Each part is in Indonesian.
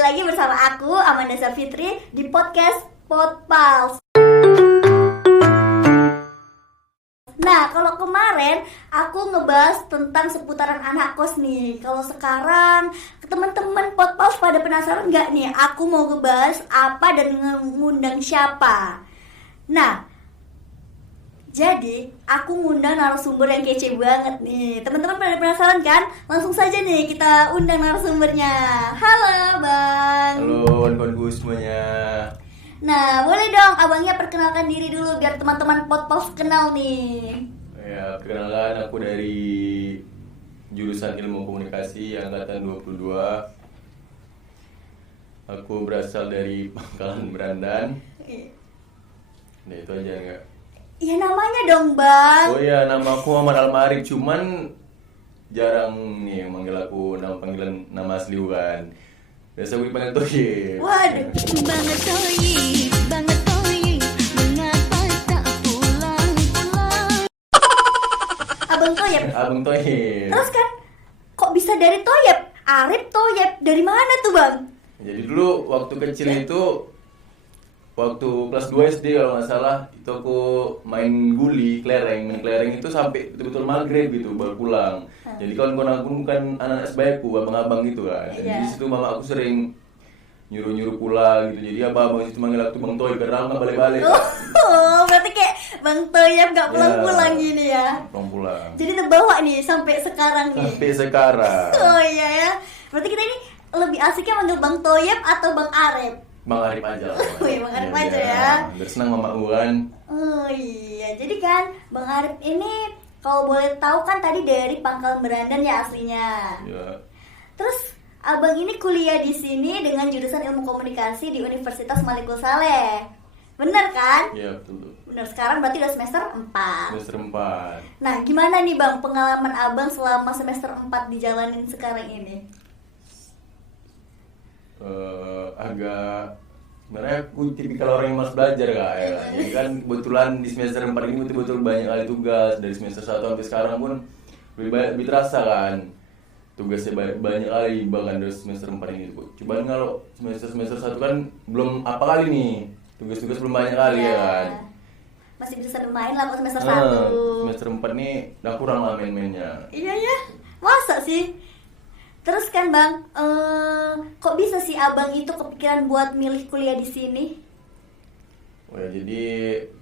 kembali lagi bersama aku Amanda Safitri di podcast Potpals. Nah, kalau kemarin aku ngebahas tentang seputaran anak kos nih. Kalau sekarang teman-teman Potpals pada penasaran nggak nih? Aku mau ngebahas apa dan ngundang siapa? Nah, jadi aku ngundang narasumber yang kece banget nih. Teman-teman pada penasaran kan? Langsung saja nih kita undang narasumbernya. Halo Bang. Halo kawan-kawanku semuanya. Nah, boleh dong abangnya perkenalkan diri dulu biar teman-teman Potpals kenal nih. Ya, perkenalkan aku dari jurusan Ilmu Komunikasi angkatan 22. Aku berasal dari Pangkalan Berandan. Nah, itu aja enggak? Ya namanya dong Bang. Oh iya, nama aku Muhammad Almarif, cuman jarang nih yang manggil aku panggilan nama asli kan. Biasa gue dipanggil Toyib. Waduh, Banget Toyib, mengapa tak pulang-pulang? Abang Toyib. Abang Toyib. Terus kan kok bisa dari Toyib? Arif Toyib dari mana tuh Bang? Jadi dulu waktu kecil itu, waktu kelas 2 SD kalau nggak salah, itu aku main main kelereng itu sampai betul-betul maghrib gitu baru pulang. Jadi kawan-kawan aku bukan anak-anak sebaikku, abang-abang gitu kan. Jadi di situ mama aku sering nyuruh-nyuruh pulang gitu. Jadi abang itu manggil aku Bang Toy karena aku nggak balik-balik. Oh, berarti kayak Bang Toyib gak pulang-pulang Ya, gini ya. Pulang. Jadi terbawa nih sampai sekarang nih. Sampai sekarang. Oh iya ya. Berarti kita ini lebih asiknya manggil Bang Toyib atau Bang Arif? Bang Arif aja lah. Wih, Bang Arif aja ya. Biar senang mama gue kan. Oh iya, jadi kan Bang Arif ini kalau boleh tahu kan tadi dari Pangkalan Berandan ya aslinya. Ya. Terus abang ini kuliah di sini dengan jurusan Ilmu Komunikasi di Universitas Malikul Saleh. Bener kan? Iya betul. Bener, sekarang berarti udah semester 4. Semester 4. Nah, gimana nih Bang pengalaman abang selama semester 4 dijalanin sekarang ini? Agak sebenarnya aku tipikal orang yang malas belajar kak ya. Jadi kan kebetulan di semester 4 ini betul-betul banyak kali tugas. Dari semester 1 sampai sekarang pun lebih terasa kan tugasnya banyak kali bahkan dari semester 4 ini. Cuman kalau semester 1 kan belum apa kali nih, tugas-tugas belum banyak kali ya kan. Masih bisa bermain lah kalau semester 1. Semester 4 nih udah kurang lah main-mainnya. Iya ya, masa sih? Terus kan Bang, kok bisa sih abang itu kepikiran buat milih kuliah di sini? Oh ya, jadi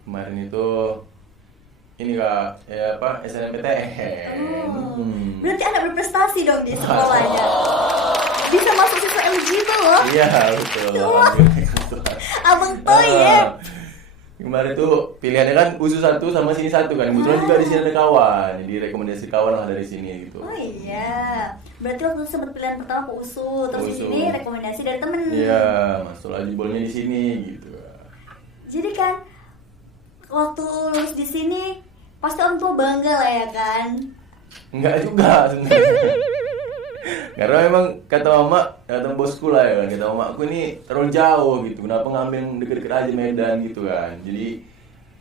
kemarin itu ini kak, ya apa SNMPTN. Berarti anak berprestasi dong di sekolahnya. Bisa masuk siswa eligible loh. Iya betul. Wah. Alhamdulillah. Abang Toyib. Kemarin tuh pilihannya kan USU 1 sama sini 1 kan. Kebetulan juga di sini ada kawan. Jadi rekomendasi kawan lah dari sini gitu. Oh iya. Berarti waktu itu sempat pilihan pertama ke USU, terus USU. ini rekomendasi dari temen. Iya, masuk lagi bolanya di sini gitu. Jadi kan waktu lulus di sini pasti orang tua bangga lah ya kan. Enggak juga sebenarnya. Karena memang kata bosku lah ya kan, kata mama aku ini terlalu jauh gitu. Kenapa ngambil deket-deket aja Medan gitu kan. Jadi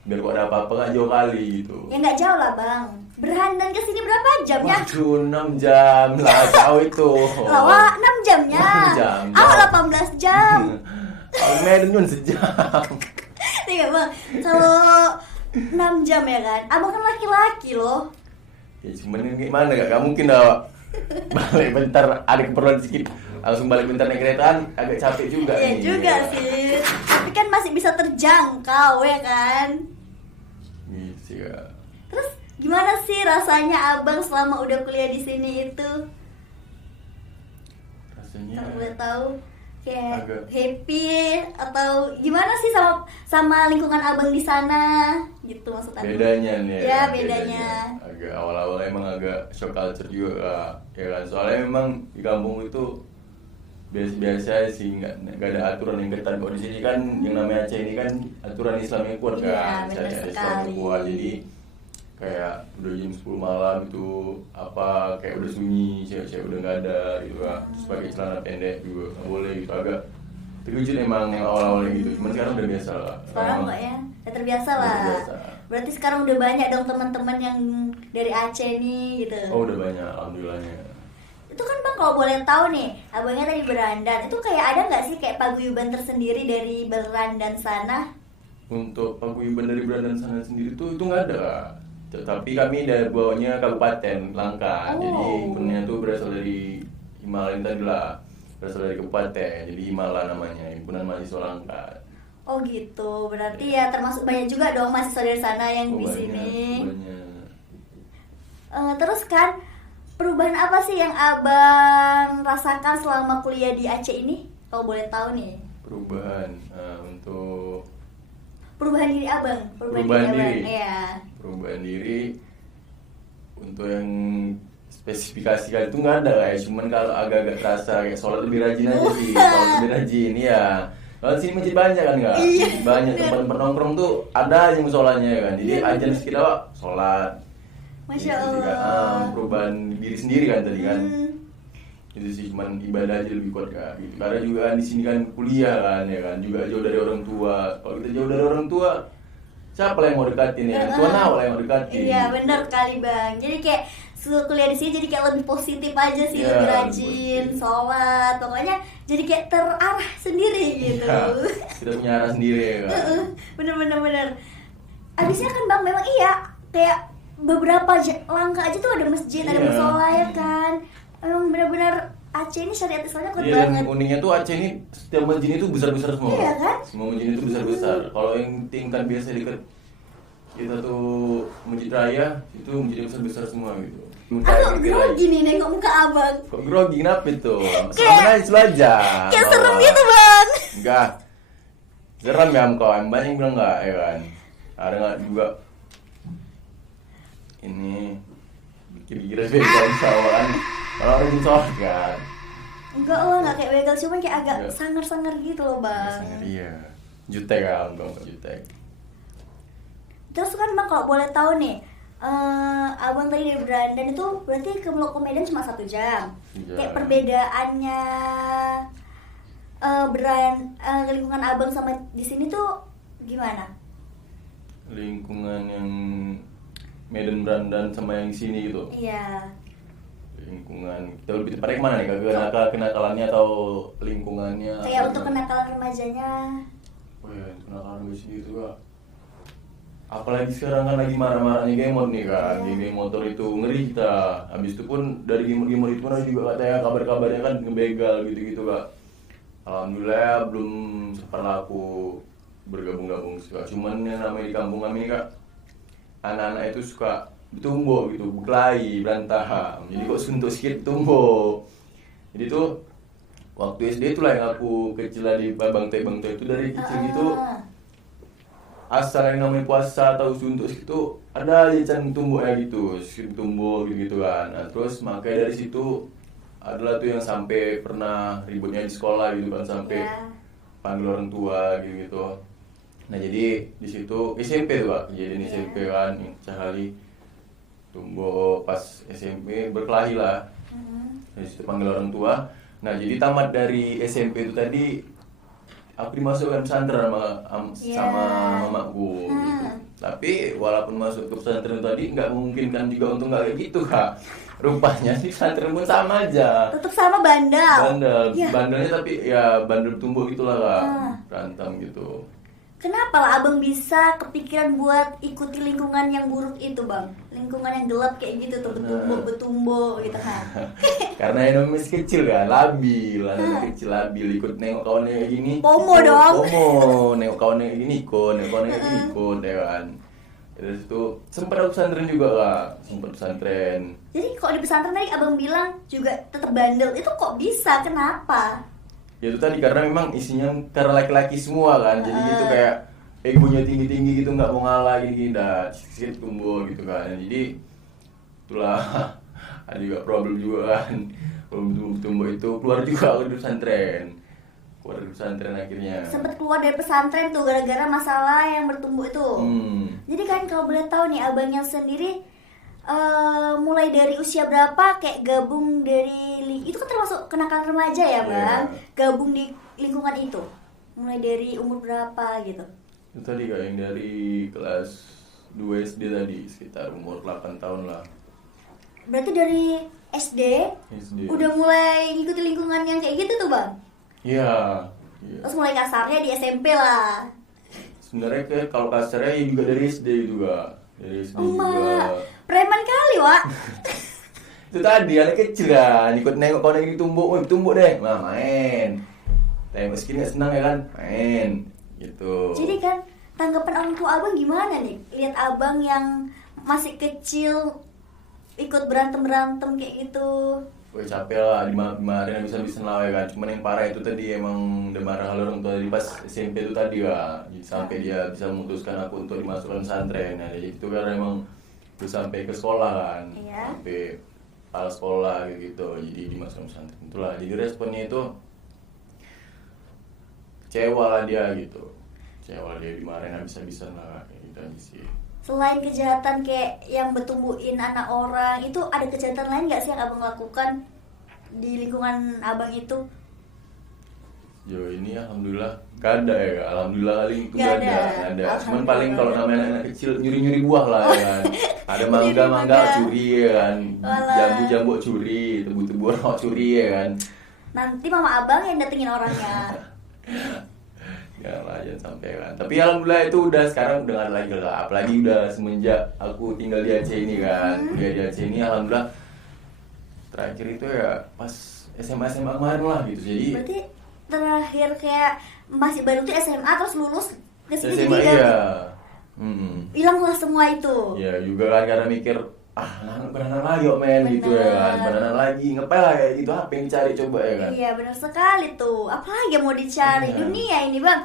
biar kok ada apa-apa nggak jauh kali gitu. Ya nggak jauh lah Bang. Berhandan ke sini berapa jamnya? Waduh, 6 jam lah jauh itu. Lawa 6 jamnya. 6 jam. Awal 18 jam. Kalau Medan cuma sejam. Iya Bang. Kalau 6 jam ya kan. Abang kan laki-laki loh. Ya cuman ini gimana gak mungkin dah balik bentar ada keperluan sedikit langsung balik bentar naik kereta kan agak capek juga. Iya nih. juga sih. Tapi kan masih bisa terjangkau ya kan. Gitu ya. Terus gimana sih rasanya abang selama udah kuliah di sini itu? Rasanya Kalau boleh tahu kayak agak happy atau gimana sih sama lingkungan abang di sana gitu maksud aku. bedanya nih Ya, bedanya. agak awal-awal emang agak shock culture juga Kak. Ya kan soalnya memang di kampung itu biasa sih nggak ada aturan yang ketat. Kok di sini kan yang namanya Aceh ini kan aturan Islamnya kuat Iya, kan, benar syariat Islam sekali. kuat. Jadi kayak udah jam 10 malam itu apa kayak udah sunyi, cewek-cewek udah nggak ada gitu kan. Terus pakai celana pendek juga nggak boleh gitu. Agak terkejut emang yang awal-awalnya gitu. Cuman sekarang udah biasa lah. Sekarang enggak ya? Ya terbiasa Udah lah. terbiasa. Berarti sekarang udah banyak dong teman-teman yang dari Aceh nih gitu. Oh udah banyak alhamdulillahnya. Itu kan Bang kalau boleh tahu nih, abangnya tadi berandan, itu kayak ada nggak sih kayak paguyuban tersendiri dari berandan sana? Untuk paguyuban dari Brandan sana sendiri tuh itu nggak ada, Kak. Tetapi kami dari bawahnya kabupaten Langkat. Oh. Jadi himpunnya tuh berasal dari Himala yang tadi lah, berasal dari kabupaten. Jadi Himala namanya, himpunan mahasiswa Langkat. Oh gitu, berarti ya termasuk banyak juga dong mahasiswa dari sana yang Oh, di banyak, sini. banyak. Terus kan perubahan apa sih yang abang rasakan selama kuliah di Aceh ini? Kalau boleh tahu nih. Perubahan untuk Perubahan diri abang, Perubahan diri abang. diri. Iya. perubahan diri untuk yang spesifikasi kali itu nggak ada kayak, cuman kalau agak-agak terasa kayak sholat lebih rajin aja sih, sholat lebih rajin ya. Kalau di sini masjid banyak kan nggak? Iya, Masjid banyak, tempat nongkrong tuh ada aja musolanya kan. Jadi Iya, aja sekitar sholat. Masya Gitu sih, Kak. Allah. Perubahan diri sendiri kan tadi kan. Hmm. Itu sih cuman ibadah aja lebih kuat kan. Gitu. Karena juga kan di sini kan kuliah kan ya kan, juga jauh dari orang tua. Kalau kita jauh dari orang tua, siapa lah yang mau dekatin ya? Tuan awal yang mau dekatin. Iya benar kali bang. Jadi kayak kuliah di sini jadi kayak lebih positif aja sih, Iya, lebih lebih rajin, positif. sholat, pokoknya jadi kayak terarah sendiri gitu. Ya, kita punya arah sendiri ya kan. Bener. Abisnya kan bang memang iya kayak beberapa langkah aja tuh ada masjid, ada Iya. musola ya kan. Emang benar-benar Aceh ini syariat Islamnya kuat Iya, banget. dan uniknya tuh Aceh ini setiap masjid itu besar-besar semua. Iya, kan? Semua masjid itu besar-besar. Kalau yang tingkat biasa dekat kita tuh masjid raya itu masjid besar-besar semua gitu. Aku grogi nih nengok muka abang. Kok grogi kenapa itu? Sama aja itu aja. Kayak serem Bawah. gitu bang. Enggak. Serem ya kau, yang banyak yang bilang enggak ya kan. Ada nggak juga ini pikir-pikir aja kan sawan. Kalau orang yang sholat kan. Enggak loh, nggak kayak begal, cuma kayak agak Enggak. sangar-sangar gitu loh bang. Iya. Jutek kan, bang, jutek. Terus kan bang kalau boleh tahu nih, abang tadi dari Brandan itu berarti ke Mloko Medan cuma 1 jam. Iya. Kayak perbedaannya lingkungan abang sama di sini tuh gimana? Lingkungan yang Medan Brandan sama yang sini gitu. Iya. Lingkungan kita lebih tepatnya kemana nih? Kenakalannya atau lingkungannya? Kayak atau untuk gimana? kenakalan remajanya. Oh ya, kenakalan di sini itu kak. Apalagi sekarang kan lagi marah-marahnya gamebot nih kan. Di game motor itu ngeri kita. Habis itu pun dari game itu pun ada juga katanya kabar-kabarnya kan ngebegal gitu-gitu kak. Alhamdulillah belum sempat aku bergabung-gabung suka. Cuman yang namanya di kampung kami kak, anak-anak itu suka bertumbuh gitu, berkelahi, berantem. Jadi kok suntuk sedikit tumbuh. Jadi tuh waktu SD itulah yang aku kecil di Bang Teh itu dari kecil gitu. Asal yang namanya puasa atau suntuk itu ada aja can tumbuhnya gitu, sedikit tumbuh gitu kan. Nah, terus makanya dari situ adalah tuh yang sampai pernah ributnya di sekolah gitu kan, sampai Iya. panggil orang tua gitu. Nah jadi di situ SMP tuh kak, jadi Iya. SMP kan cahali tumbuh pas SMP berkelahi lah. Dari situ panggil orang tua. Nah jadi tamat dari SMP itu tadi aku dimasukkan pesantren Iya. sama mamaku gitu. Tapi walaupun masuk ke pesantren tadi nggak memungkinkan juga untuk nggak kayak gitu kak. Rupanya di pesantren pun sama aja. Tetap sama bandel. Iya. Bandelnya tapi ya bandel tumbuh gitulah kak, Ah. berantem gitu. Kenapa lah abang bisa kepikiran buat ikuti lingkungan yang buruk itu bang? Lingkungan yang gelap kayak gitu tuh, betumbuh gitu kan? Karena yang namanya masih kecil kan, labil, anak kecil labil, ikut nengok kawannya kayak gini. FOMO ikut, dong. FOMO, nengok kawannya kayak gini ikut, nengok kawannya kayak gini ikut, ya kan. Terus itu sempat aku pesantren juga kak, sempat pesantren. Jadi kok di pesantren tadi abang bilang juga tetap bandel, itu kok bisa? Kenapa? Ya itu tadi karena memang isinya karena laki-laki semua kan, jadi gitu kayak egonya tinggi-tinggi gitu, nggak mau ngalah gini, dah sedikit tumbuh gitu kan. Jadi itulah ada juga problem juga kan, problem tumbuh itu keluar juga aku dari pesantren, keluar dari pesantren akhirnya. Sempet keluar dari pesantren tuh gara-gara masalah yang bertumbuh itu. Jadi kan kalau boleh tahu nih abangnya sendiri mulai dari usia berapa kayak gabung dari itu kan termasuk kenakalan remaja ya bang? Iya. Gabung di lingkungan itu mulai dari umur berapa gitu? Itu tadi kak yang dari kelas 2 SD tadi sekitar umur 8 tahun lah. Berarti dari SD, SD. udah mulai ngikuti lingkungan yang kayak gitu tuh bang. Iya. Iya. Terus mulai kasarnya di SMP lah. Sebenarnya kalau kasarnya ya juga dari SD juga. Dari SD juga. Preman kali Wak. Itu tadi anak kecil kan, ikut nengok kau lagi tumbuk, woi tumbuk deh, nah main. Tengok meski nggak senang ya kan, main. Gitu. Jadi kan tanggapan orang tua abang gimana nih? Lihat abang yang masih kecil ikut berantem kayak gitu. Gue capek lah, dimarahin bisa-bisa lah ya kan. Cuman yang parah itu tadi emang udah marah orang tua tadi pas SMP itu tadi ya. Jadi sampai dia bisa memutuskan aku untuk dimasukkan pesantren. Nah jadi itu karena emang gue sampai ke sekolah kan. Iya. Sampai kepala sekolah gitu. Jadi dimasukkan pesantren. Itulah. Jadi responnya itu kecewa lah dia gitu. Kecewa dia dimarahin habis-habisan lah kayak gitu aja sih. Selain kejahatan kayak yang bertumbuhin anak orang, itu ada kejahatan lain nggak sih yang abang lakukan di lingkungan abang itu? Yo ini alhamdulillah gak ada ya, alhamdulillah kali itu Gak gak ada. ada. Cuman Alhamdulillah paling kalau gak ada. namanya anak kecil nyuri buah lah ya kan. Ada mangga mangga. curi ya kan, Walah. jambu curi, tebu rokok curi ya kan. Nanti mama abang yang datengin orangnya. Jangan lah jangan sampai kan. Tapi alhamdulillah itu udah sekarang udah gak ada lagi lah. Apalagi udah semenjak aku tinggal di Aceh ini kan, kuliah di Aceh ini alhamdulillah. Terakhir itu ya pas SMA kemarin lah gitu. Jadi Berarti terakhir kayak masih baru tuh SMA terus lulus ke sini SMA jadi iya. hilanglah semua itu. Ya juga kan karena mikir anak beranak lagi kok men gitu ya kan, Benar. beranak lagi ngapain lah kayak gitu, apa yang dicari coba ya kan. Iya benar sekali tuh. Apalagi yang mau dicari Iya. dunia ini bang.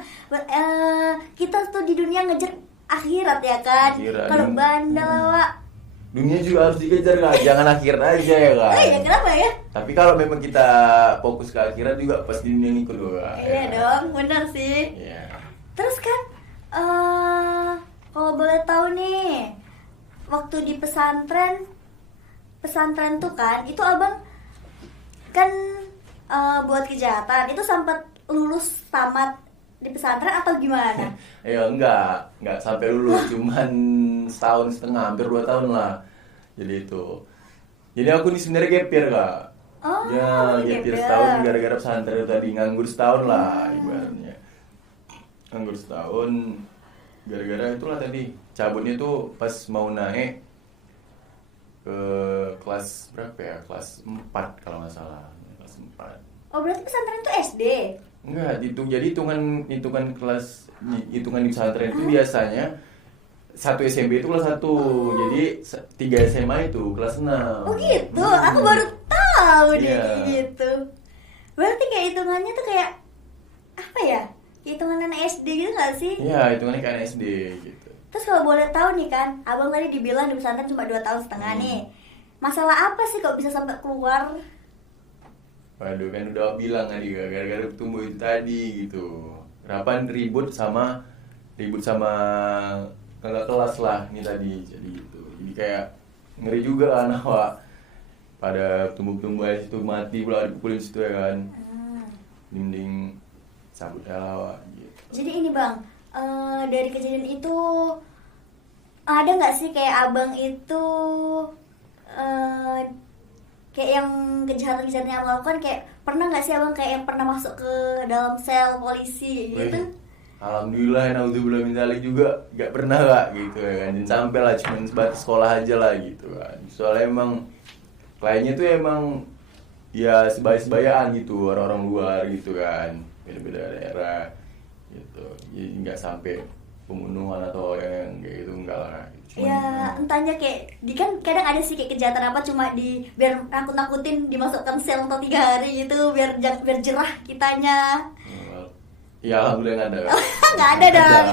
Kita tuh di dunia ngejar akhirat ya kan. Akhirat. Kalau bandel Wak. Dunia juga harus dikejar kan, jangan akhirat aja ya kan. Iya kenapa ya? Tapi kalau memang kita fokus ke akhirat juga pasti dunia ngikut juga. Iya dong, benar sih. Iya. Terus kan, kalau boleh tahu nih, waktu di pesantren tuh kan, itu abang kan buat kejahatan, itu sempat lulus tamat di pesantren atau gimana? Ya enggak sampai lulus, cuman setahun setengah, hampir 2 tahun lah. Jadi itu. Jadi aku ini sebenarnya gap year kak. Oh, Ya gap gap year year. setahun gara-gara pesantren itu tadi, nganggur setahun lah ibaratnya. Nganggur setahun gara-gara itulah tadi, cabutnya tuh pas mau naik ke kelas berapa ya, kelas 4 kalau nggak salah, kelas 4. Oh berarti pesantren itu SD? Enggak, jadi hitungan kelas, hitungan di pesantren itu biasanya 1 SMP itu kelas 1. Jadi 3 SMA itu kelas 6. Oh gitu, aku baru tahu deh Iya. kayak gitu. Berarti kayak hitungannya tuh kayak apa ya? Hitungan anak SD gitu gak sih? Iya, hitungannya kayak SD gitu. Terus kalau boleh tahu nih kan, abang tadi dibilang di pesantren cuma 2 tahun setengah nih. Masalah apa sih kok bisa sampai keluar? Waduh, kan udah bilang tadi gara-gara tumbuh itu tadi gitu. Kenapa ribut sama kakak kelas lah ini tadi, jadi gitu. Jadi kayak ngeri juga kan awak pada tumbuh-tumbuh aja situ mati pula dipukulin situ ya kan. Mending cabut awak gitu. Jadi ini bang, dari kejadian itu ada nggak sih kayak abang itu kayak yang kejahatan-kejahatan yang abang lakukan, kayak pernah nggak sih abang kayak yang pernah masuk ke dalam sel polisi gitu? Wih, alhamdulillah, naudzubillah min dzalik juga gak pernah kak gitu ya kan. Dan sampai lah cuma sebatas sekolah aja lah gitu kan. Soalnya emang kliennya tuh emang ya sebaya-sebayaan gitu, orang-orang luar gitu kan, beda-beda daerah gitu. Jadi nggak sampai pembunuhan atau yang kayak gitu, enggak lah. Cuman, Ya entahnya kayak kan kadang ada sih kayak kejahatan apa cuma di biar nakut-nakutin dimasukkan sel untuk 3 hari gitu biar jerah kitanya. ya alhamdulillah nggak ada. Nggak ada dong.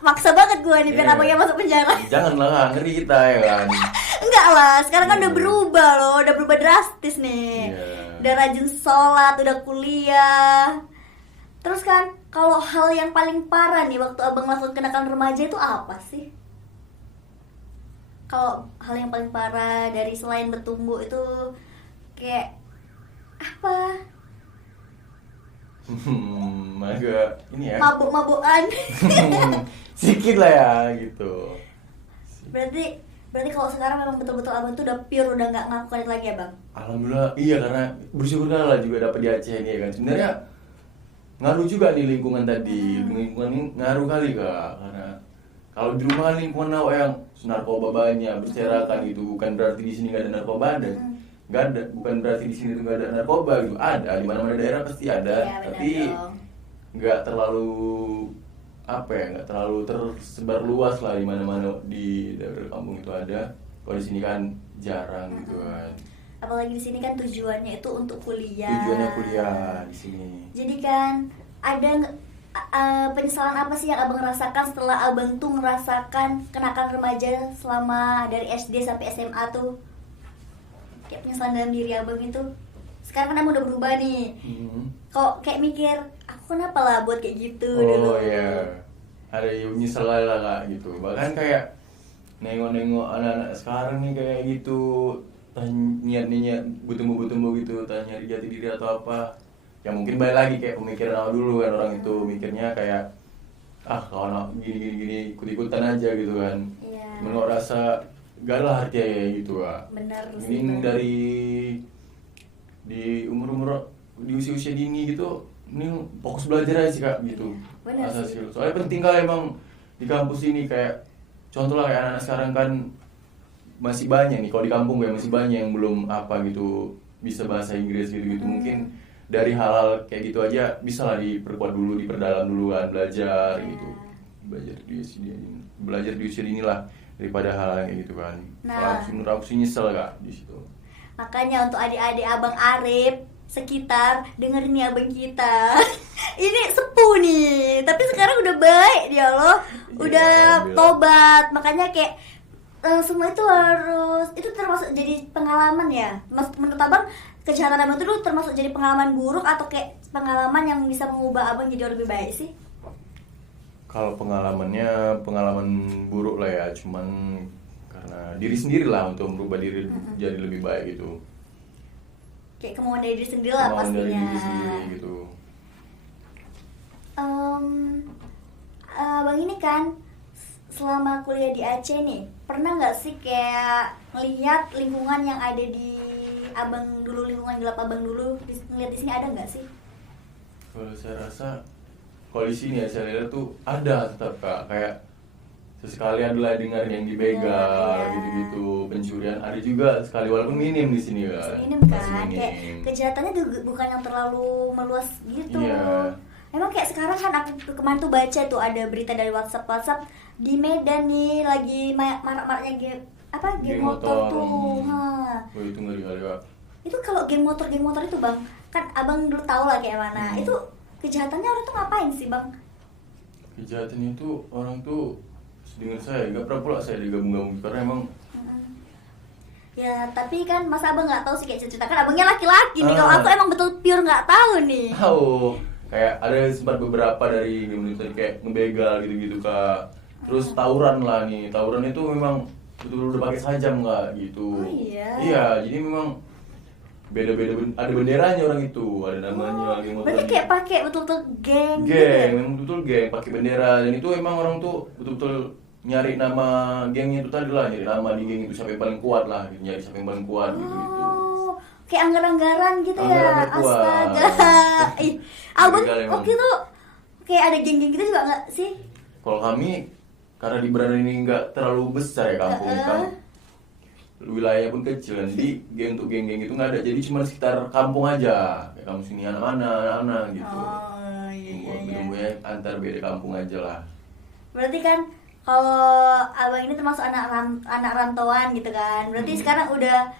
Maksa banget gue nih biar Iya. abangnya masuk penjara. Janganlah, ngeri kita ya kan. Enggak lah, sekarang kan udah berubah loh, udah berubah drastis nih. Iya. Udah rajin sholat, udah kuliah. Terus kan, kalau hal yang paling parah nih waktu abang lakukan kenakalan remaja itu apa sih? Kalau hal yang paling parah dari selain bertumbuh itu kayak apa? Agak ini ya. Mabuk-mabukan. Sedikit lah ya gitu. Berarti Berarti kalau sekarang memang betul-betul abang tuh udah pure, udah nggak ngaku itu lagi ya bang? Alhamdulillah iya, karena bersyukur lah juga dapat di Aceh ini ya kan. Sebenarnya ngaruh juga nih lingkungan tadi, lingkungan ini ngaruh kali kak, karena kalau di rumah kan lingkungan awak yang narkoba banyak berserakan gitu, bukan berarti di sini nggak ada narkoba, ada nggak ada, bukan berarti di sini tuh nggak ada narkoba gitu, ada di mana-mana daerah pasti ada, Iya, benar tapi dong. nggak terlalu apa ya, nggak terlalu tersebar luas lah di mana-mana di daerah kampung itu ada. Kalau di sini kan jarang gitu kan. Apalagi di sini kan tujuannya itu untuk kuliah. Tujuannya kuliah di sini. Jadi kan ada penyesalan apa sih yang abang rasakan setelah abang tuh merasakan kenakalan remaja selama dari SD sampai SMA tuh? Kayak penyesalan dalam diri abang itu. Sekarang kan abang udah berubah nih. Kok kayak mikir, aku kenapa lah buat kayak gitu dulu? Oh iya, ada yang nyesel lah kak gitu. Bahkan kayak nengok-nengok anak-anak sekarang nih kayak gitu, niat bertumbuh gitu, tanya jati diri atau apa. Ya mungkin balik lagi kayak pemikiran awal dulu kan, orang itu mikirnya kayak kalau anak gini ikut-ikutan aja gitu kan. Iya. Menurut rasa gak lah artinya kayak gitu kak. Benar sih, Ini Bang. dari di umur di usia dini gitu, ini fokus belajar aja sih kak gitu. Benar Asal sih. skill. Soalnya penting kali emang di kampus ini, kayak contoh lah kayak anak-anak sekarang kan masih banyak nih, kalau di kampung ya masih banyak yang belum apa gitu bisa bahasa Inggris gitu mungkin dari hal-hal kayak gitu aja bisa lah diperkuat dulu, diperdalam dulu kan, belajar gitu, belajar di usia dini lah daripada hal yang kayak gitu kan. Nah. Langsung menurut aku sih nyesel kak di situ. Makanya untuk adik-adik abang Arif sekitar, dengerin nih abang kita. Ini sepuh nih, tapi sekarang udah baik dia loh, udah alhamdulillah. tobat. Makanya kayak semua itu harus, itu termasuk jadi pengalaman ya. Menurut abang kejahatan abang itu dulu termasuk jadi pengalaman buruk atau kayak pengalaman yang bisa mengubah abang jadi lebih baik sih? Kalau pengalamannya pengalaman buruk lah ya, cuman karena diri sendiri lah untuk merubah diri jadi lebih baik gitu. Kayak kemauan dari diri sendiri lah Kemauan dari pastinya. diri sendiri gitu. Abang ini kan selama kuliah di Aceh nih, pernah nggak sih kayak ngelihat lingkungan yang ada di abang dulu, lingkungan gelap abang dulu, ngeliat di sini ada nggak sih? Kalau saya rasa kalau di sini ya saya lihat tuh ada tetap kak, kayak sesekali adalah dengar yang dibegal Iya. gitu-gitu, pencurian ada juga sekali walaupun minim di sini kan. Minim Masih kan, kayak kejahatannya juga bukan yang terlalu meluas gitu. Iya. Emang kayak sekarang kan aku kemarin tuh baca tuh ada berita dari WhatsApp di Medan nih lagi marak-maraknya game motor tuh. Oh itu ngeri kali kak. Itu kalau geng motor itu bang, kan abang dulu tau lah kayak mana. Itu kejahatannya orang tuh ngapain sih bang? Kejahatan itu orang tuh sedengar saya nggak pernah pula saya digabung-gabung karena emang Ya tapi kan masa abang nggak tahu sih kayak cerita, kan abangnya laki-laki nih. Kalau Ah. aku emang betul pure nggak tahu nih. tahu, kayak ada sempat beberapa dari militer kayak ngebegal gitu-gitu kak. Terus tawuran lah nih, tawuran itu memang betul-betul udah pakai sajam kak gitu. Oh, iya? Iya, jadi memang beda-beda, ada benderanya orang itu, ada namanya geng motor. Berarti kayak pakai betul-betul geng gitu Geng, ya? memang betul geng pakai bendera, dan itu emang orang tuh betul-betul nyari nama gengnya itu tadi lah, nyari nama di geng itu siapa yang paling kuat lah, gitu. Nyari siapa yang paling kuat gitu. Oh, kayak anggar-anggaran gitu ya. Anggaran kuat. Astaga. Ih, abang Legal emang. waktu itu kayak ada geng-geng gitu juga nggak sih? Kalau kami karena di Berana ini nggak terlalu besar ya kampung kan, wilayah pun kecil kan, jadi geng untuk geng-geng itu nggak ada, jadi cuma sekitar kampung aja, kayak kampung sini anak-anak gitu. Oh iya. Bertumbuhnya antar beda kampung aja lah. Berarti kan kalau abang ini termasuk anak rantauan gitu kan. Berarti sekarang udah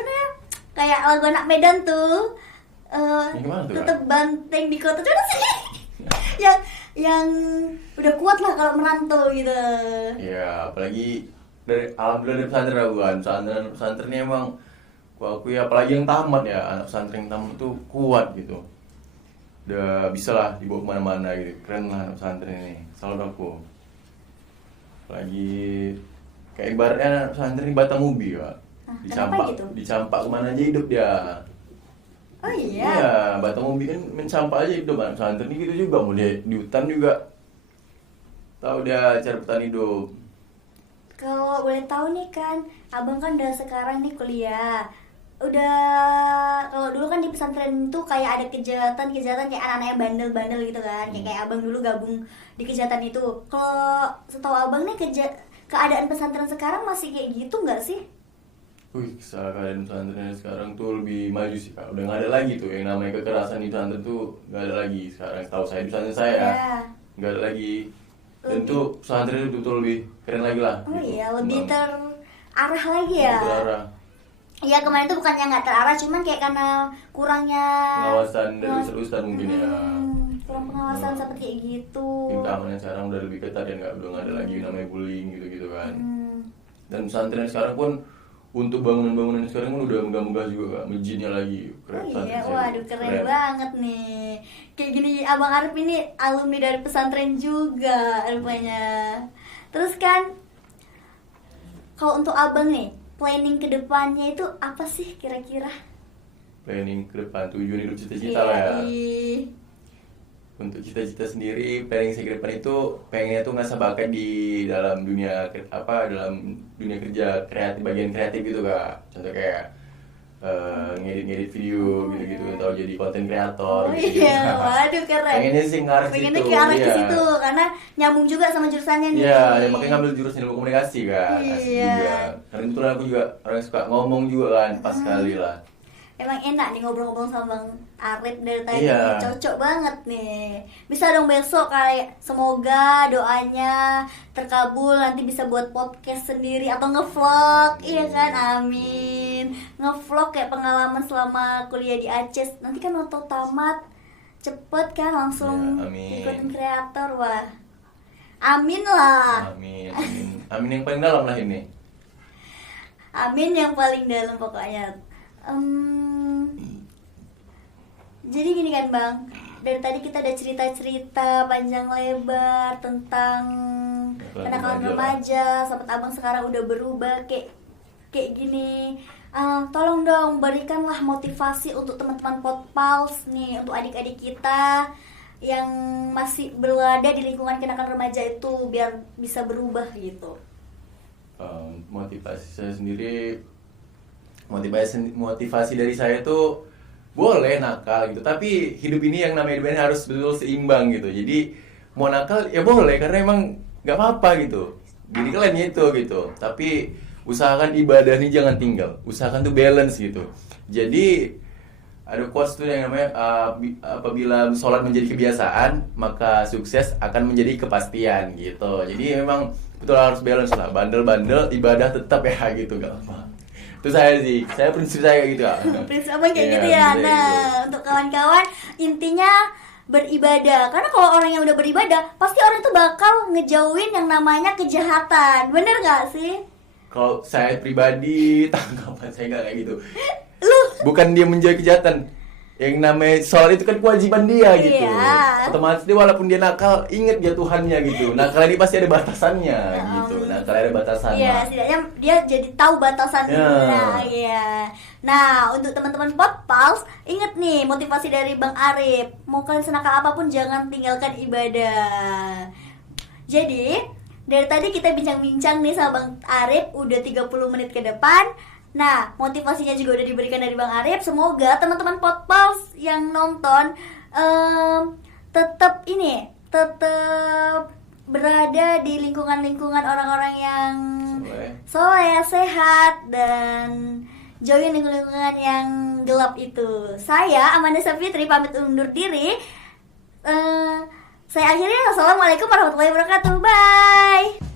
ya kayak lagu anak Medan tuh. Yang gimana tuh, Tetap banteng di kota coba sih. yang udah kuat lah kalau merantau gitu. Ya apalagi dari alhamdulillah dari pesantren aku kan, pesantrennya emang aku ya, apalagi yang tamat ya, anak pesantren yang tamat tuh kuat gitu, udah bisa lah dibawa kemana-mana gitu, keren lah anak pesantren ini, salut aku. Apalagi kayak ibaratnya anak pesantren ini batang ubi pak, kenapa gitu? dicampak kemana aja hidup dia. Oh iya. Iya, batang ubi kan mencampak aja hidup, anak pesantren ini gitu juga, mau dia di hutan juga tahu dia cara bertahan hidup. Kalau boleh tahu nih kan, abang kan udah sekarang nih kuliah. Udah, kalau dulu kan di pesantren itu kayak ada kejahatan kayak anak-anak yang bandel-bandel gitu kan. Kayak abang dulu gabung di kejahatan itu. Kalau setahu abang nih keadaan pesantren sekarang masih kayak gitu nggak sih? Wih, keadaan pesantren sekarang tuh lebih maju sih kak. Udah nggak ada lagi tuh yang namanya kekerasan di pesantren tuh nggak ada lagi sekarang. Tahu saya di pesantren saya Ya. nggak ada lagi. Dan tuh pesantren itu betul lebih keren lagi lah. Oh gitu. iya, lebih Bang. terarah lagi ya. Terarah. Iya, kemarin tuh bukannya nggak terarah, cuman kayak karena kurangnya Pengawasan dari ustadz mungkin ya. kurang pengawasan seperti kayak gitu. Mungkin keamanan sekarang udah lebih ketat dan udah nggak ada lagi namanya bullying gitu-gitu kan. Dan pesantren sekarang pun untuk bangunan-bangunan sekarang pun udah megah-megah juga kak. Masjidnya lagi keren. Oh iya, pesantren saya. waduh keren banget nih. Kayak gini Abang Arif ini alumni dari pesantren juga rupanya. Terus kan, kalau untuk abang nih, planning kedepannya itu apa sih kira-kira? Planning ke depan, tujuan hidup cita-cita lah ya. Iya. Untuk cita-cita sendiri, planning saya ke depan itu pengennya tuh ngasah bakat di dalam dalam dunia kerja kreatif, bagian kreatif gitu kak. Contoh kayak ngedit video gitu-gitu, atau jadi konten kreator. Oh gitu. iya, waduh keren. Pengennya sih ngarah ke Pengennya situ, ke arah ke iya. situ karena nyambung juga sama jurusannya nih. Iya, ya makanya ngambil jurusan ilmu komunikasi kan, asik Iya. juga. Karena kebetulan aku juga orang yang suka ngomong juga kan, pas sekali lah. Emang enak nih ngobrol-ngobrol sama Bang Arif dari tadi. Iya. Cocok banget nih. Bisa dong besok kayak semoga doanya terkabul, nanti bisa buat podcast sendiri atau ngevlog. Iya kan? Amin. Ngevlog kayak pengalaman selama kuliah di Aceh. Nanti kan waktu tamat cepet kan langsung Iya, amin. jadi content creator. Wah. Amin lah. Amin, amin. Amin yang paling dalam lah ini. Amin yang paling dalam pokoknya. Jadi gini kan Bang, dari tadi kita ada cerita-cerita panjang lebar tentang kenakalan remaja. Sahabat abang sekarang udah berubah kayak gini. Tolong dong berikanlah motivasi untuk teman-teman Potpals nih, untuk adik-adik kita yang masih berada di lingkungan kenakalan remaja itu biar bisa berubah gitu. Motivasi saya sendiri, motivasi dari saya tuh boleh nakal gitu, tapi hidup ini yang namanya hidup ini harus betul seimbang gitu. Jadi mau nakal ya boleh karena emang nggak apa-apa gitu. Jadi kalian itu gitu. Tapi usahakan ibadah ini jangan tinggal. Usahakan tuh balance gitu. Jadi ada quotes tuh yang namanya apabila sholat menjadi kebiasaan maka sukses akan menjadi kepastian gitu. Jadi memang betul harus balance lah. Bandel-bandel ibadah tetap ya gitu, gak apa. Itu saya prinsip saya kayak gitu ya. Prinsip abang kayak Iya, gitu ya. prinsip Nah, gitu. untuk kawan-kawan intinya beribadah. Karena kalau orang yang udah beribadah, pasti orang itu bakal ngejauhin yang namanya kejahatan. Bener nggak sih? Kalau saya pribadi tanggapan saya nggak kayak gitu. Lu Bukan dia menjauhi kejahatan. Yang namanya sholat itu kan kewajiban dia gitu. Iya. Otomatis dia walaupun dia nakal, inget dia Tuhannya gitu. Nakal ini pasti ada batasannya gitu. Nakal ada batasan. iya, setidaknya dia jadi tahu batasan Ya. itu. Nah, iya. Nah, untuk teman-teman Potpals, inget nih motivasi dari Bang Arif. Mau kalian senakal apapun jangan tinggalkan ibadah. Jadi, dari tadi kita bincang-bincang nih sama Bang Arif udah 30 menit ke depan. Nah, motivasinya juga udah diberikan dari Bang Arif. Semoga teman-teman Potpals yang nonton tetap berada di lingkungan-lingkungan orang-orang yang soleh, sehat, dan jauhin lingkungan yang gelap itu. Saya Amanda Safitri pamit undur diri. Saya akhiri. Wassalamualaikum warahmatullahi wabarakatuh. Bye.